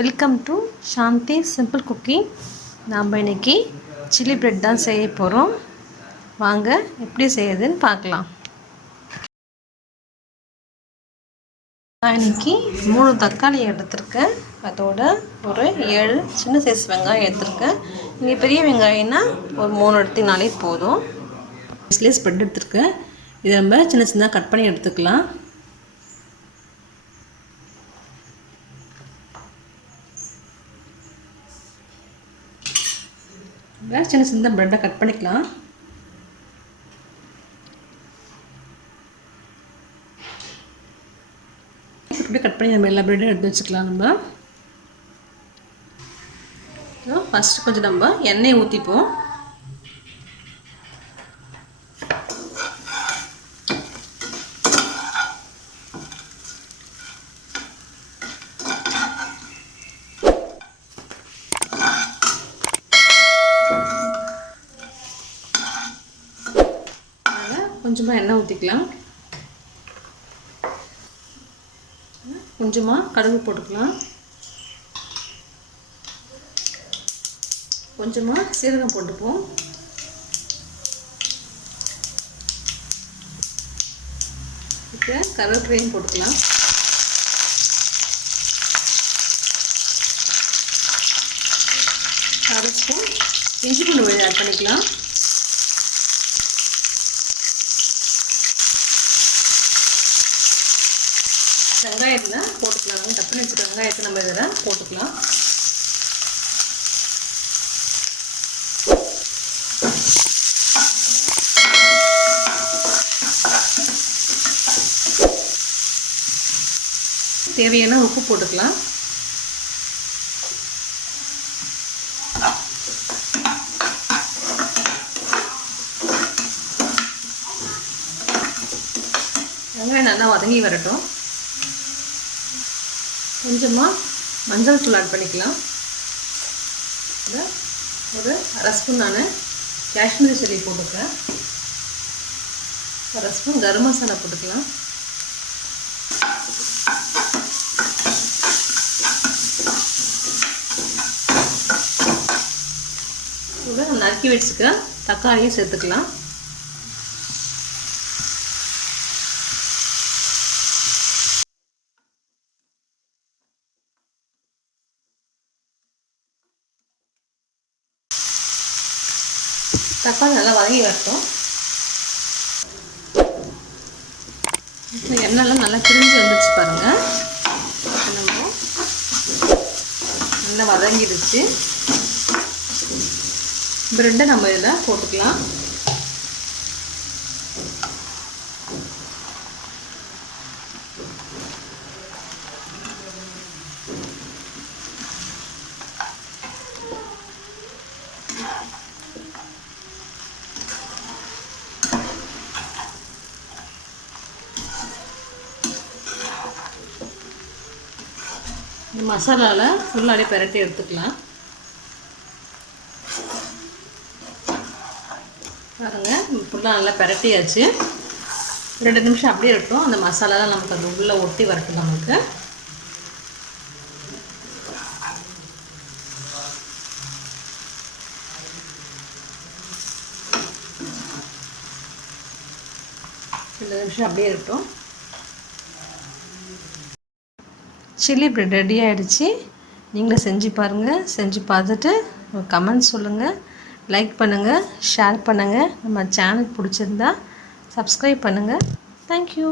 Welcome to Shanthi simple cooking. நாம் இன்றைக்கி chilli bread தான் செய்ய போகிறோம். வாங்க எப்படி செய்யுதுன்னு பார்க்கலாம். நான் இன்றைக்கி 3 தக்காளி எடுத்திருக்கேன். அதோட ஒரு 7 சின்ன சைஸ் வெங்காயம் எடுத்திருக்கேன். இங்கே பெரிய வெங்காயம்னா ஒரு 3 எடுத்திங்கனாலே போதும். ஸ்லைஸ் பிரெட் எடுத்திருக்கேன். இதை நம்ம சின்ன சின்னதாக கட் பண்ணி எடுத்துக்கலாம். சின்ன சின்ன பிரெட்டை கட் பண்ணிக்கலாம். இப்படி கட் பண்ணி நம்ம எல்லா பிரெட்டும் எடுத்து வச்சுக்கலாம். நம்ம ஃபஸ்ட்டு கொஞ்சம் நம்ம எண்ணெய் ஊற்றிப்போம். கொஞ்சமாக எண்ணெய் ஊற்றிக்கலாம். கொஞ்சமாக கடுகு போட்டுக்கலாம். கொஞ்சமாக சீரகம் போட்டுப்போம். இப்போ கருவேப்பிலையும் போட்டுக்கலாம். அரை ஸ்பூன் இஞ்சி பூண்டு விழுது ஆட் பண்ணிக்கலாம். வெங்காயத்தில் போட்டுக்கலாம். கட் பண்ணி வச்சுக்க வெங்காயத்தை நம்ம இதில் போட்டுக்கலாம். தேவையான உப்பு போட்டுக்கலாம். வெங்காயம் நல்லா வதங்கி வரட்டும். கொஞ்சமாக மஞ்சள் தூள் ஆட் பண்ணிக்கலாம். ஒரு அரை ஸ்பூன் நான் காஷ்மீரி சில்லி போட்டுக்கிறேன். அரை ஸ்பூன் கரம் மசாலா போட்டுக்கலாம். நறுக்கி வச்சுக்க தக்காளியும் சேர்த்துக்கலாம். தக்காளி நல்லா வதங்கி வரட்டும். இப்போ எண்ணெய்லாம் நல்லா பிரிஞ்சு வந்துடுச்சு பாருங்கள். நம்ம நல்லா வதங்கிடுச்சு. பிரெட்டை நம்ம இதில் போட்டுக்கலாம். இந்த மசாலாவில் ஃபுல்லாக பிரட்டி எடுத்துக்கலாம். பாருங்கள், ஃபுல்லாக நல்லா பிரட்டியாச்சு. 2 நிமிஷம் அப்படியே இருக்கட்டும். அந்த மசாலாலாம் நமக்கு அந்த உள்ளே ஒட்டி வரட்டும். நமக்கு ரெண்டு நிமிஷம் அப்படியே இருக்கட்டும். சில்லி பிரெட் ரெடி ஆகிடுச்சு. நீங்களும் செஞ்சு பாருங்கள். செஞ்சு பார்த்துட்டு கமெண்ட் சொல்லுங்கள். லைக் பண்ணுங்கள், ஷேர் பண்ணுங்கள். நம்ம சேனல் பிடிச்சிருந்தா சப்ஸ்கிரைப் பண்ணுங்கள். தேங்க்யூ.